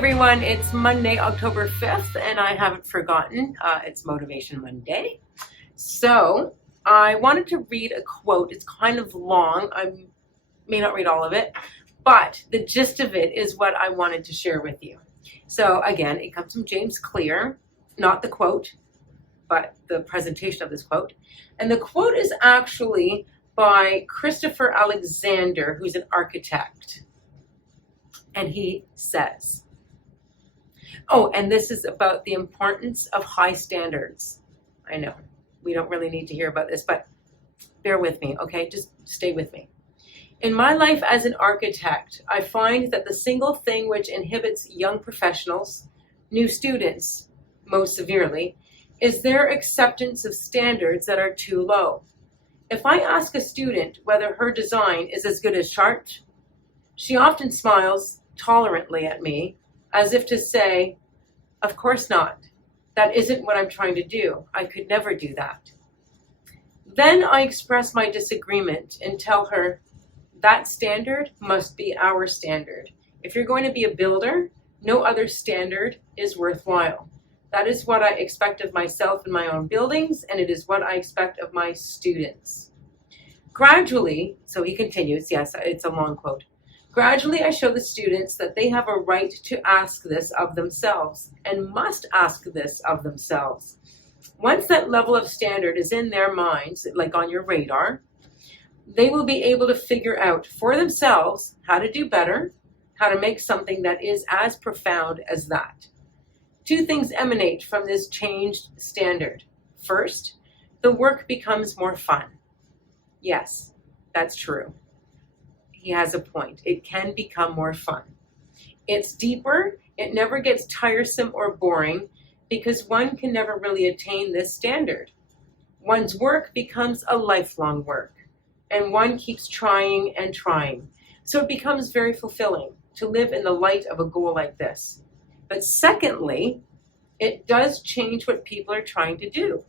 everyone, it's Monday, October 5th, and I haven't forgotten, it's Motivation Monday. So I wanted to read a quote. It's kind of long. I may not read all of it, but the gist of it is what I wanted to share with you. So again, it comes from James Clear, not the quote, but the presentation of this quote. And the quote is actually by Christopher Alexander, who's an architect. And he says, oh, and this is about the importance of high standards. I know we don't really need to hear about this, but bear with me, okay? Just stay with me. In my life as an architect, I find that the single thing which inhibits young professionals, new students most severely, is their acceptance of standards that are too low. If I ask a student whether her design is as good as Chartres, she often smiles tolerantly at me, as if to say, of course not. That isn't what I'm trying to do. I could never do that. Then I express my disagreement and tell her that standard must be our standard. If you're going to be a builder, no other standard is worthwhile. That is what I expect of myself in my own buildings, and it is what I expect of my students. Gradually, so he continues, yes, it's a long quote. Gradually, I show the students that they have a right to ask this of themselves and must ask this of themselves. Once that level of standard is in their minds, like on your radar, they will be able to figure out for themselves how to do better, how to make something that is as profound as that. Two things emanate from this changed standard. First, the work becomes more fun. Yes, that's true. He has a point. It can become more fun. It's deeper. It never gets tiresome or boring because one can never really attain this standard. One's work becomes a lifelong work, and one keeps trying and trying. So it becomes very fulfilling to live in the light of a goal like this. But secondly, it does change what people are trying to do.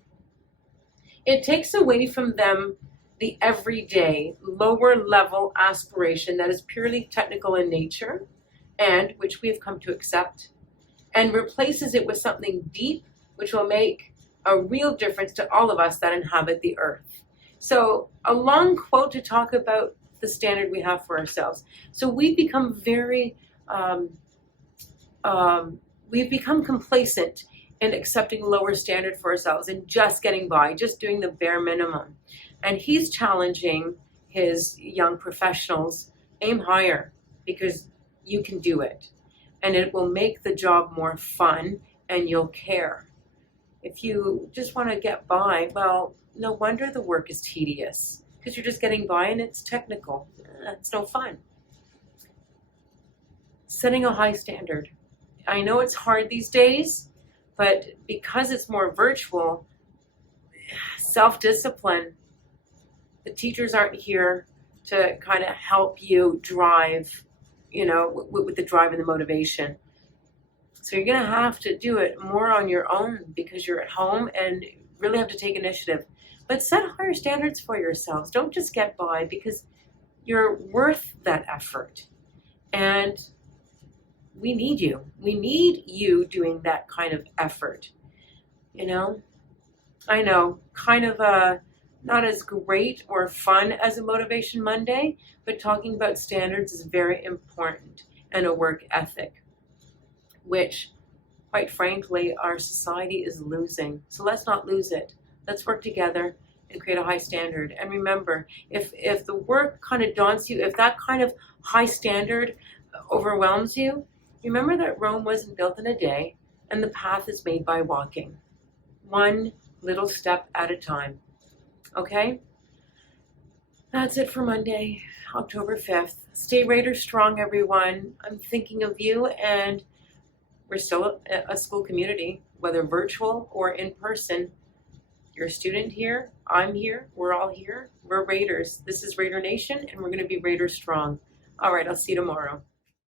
It takes away from them the everyday, lower level aspiration that is purely technical in nature and which we have come to accept, and replaces it with something deep which will make a real difference to all of us that inhabit the earth. So a long quote to talk about the standard we have for ourselves. So we've become we've become complacent in accepting lower standard for ourselves and just getting by, just doing the bare minimum. And he's challenging his young professionals, aim higher because you can do it. And it will make the job more fun and you'll care. If you just want to get by, well, no wonder the work is tedious because you're just getting by and it's technical. It's no fun. Setting a high standard. I know it's hard these days, but because it's more virtual, self-discipline. The teachers aren't here to kind of help you drive, with the drive and the motivation. So you're going to have to do it more on your own because you're at home and really have to take initiative. But set higher standards for yourselves. Don't just get by because you're worth that effort. And we need you. We need you doing that kind of effort. I know, kind of not as great or fun as a Motivation Monday, but talking about standards is very important, and a work ethic, which, quite frankly, our society is losing. So let's not lose it. Let's work together and create a high standard. And remember, if the work kind of daunts you, if that kind of high standard overwhelms you, remember that Rome wasn't built in a day, and the path is made by walking. One little step at a time. Okay? That's it for Monday, October 5th. Stay Raider strong, everyone. I'm thinking of you, and we're still a school community, whether virtual or in person. You're a student here. I'm here. We're all here. We're Raiders. This is Raider Nation, and we're going to be Raider strong. All right, I'll see you tomorrow.